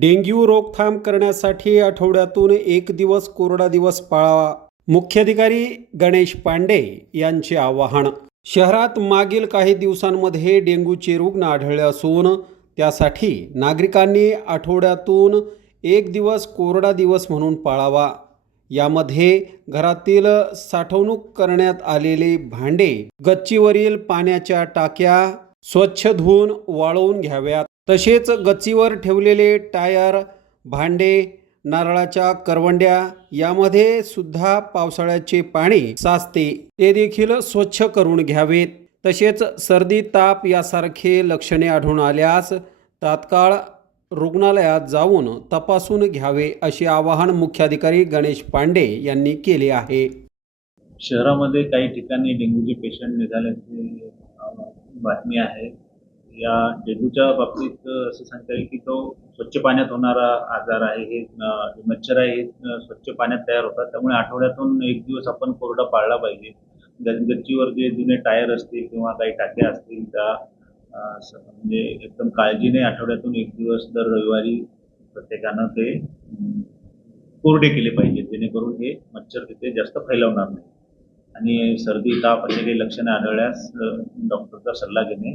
Dengue रोकथाम करण्यासाठी आठवड्यातून एक दिवस कोरडा दिवस पाळावा. मुख्याधिकारी गणेश पांडे यांचे आवाहन. शहरात मागील काही दिवसांमध्ये डेंग्यूचे रुग्ण आढळले असून त्यासाठी नागरिकांनी आठवड्यातून एक दिवस कोरडा दिवस म्हणून पाळावा. यामध्ये घरातील साठवणूक करण्यात आलेले भांडे गच्चीवरील पाण्याच्या टाक्या स्वच्छ धुवून वाळवून घ्याव्यात. तसेच गच्चीवर ठेवलेले टायर भांडे नारळाच्या करवंड्या यामध्ये सुद्धा पावसाळ्याचे पाणी साचते. ते देखील स्वच्छ करून घ्यावेत. तसेच सर्दी ताप यासारखे लक्षणे आढळून आल्यास तात्काळ रुग्णालयात जाऊन तपासून घ्यावे असे आवाहन मुख्याधिकारी गणेश पांडे यांनी केले आहे. शहरामध्ये काही ठिकाणी डेंग्यूचे पेशंट निघाल्याची बातमी आहे. या डेंग्यूच्या बाबतीत असं सांगता येईल की तो स्वच्छ पाण्यात होणारा आजार आहे हे मच्छर आहे हे स्वच्छ पाण्यात तयार होतात. त्यामुळे आठवड्यातून एक दिवस आपण कोरडा पाळला पाहिजे. ग- गच्चीवर जे जुने टायर असतील किंवा काही टाक्या असतील त्या म्हणजे एकदम काळजीने आठवड्यातून एक दिवस दर रविवारी प्रत्येकानं ते कोरडे केले पाहिजे जेणेकरून हे मच्छर तिथे जास्त फैलवणार नाही आणि सर्दी ताप असे काही लक्षणे आढळल्यास डॉक्टरचा सल्ला घेणे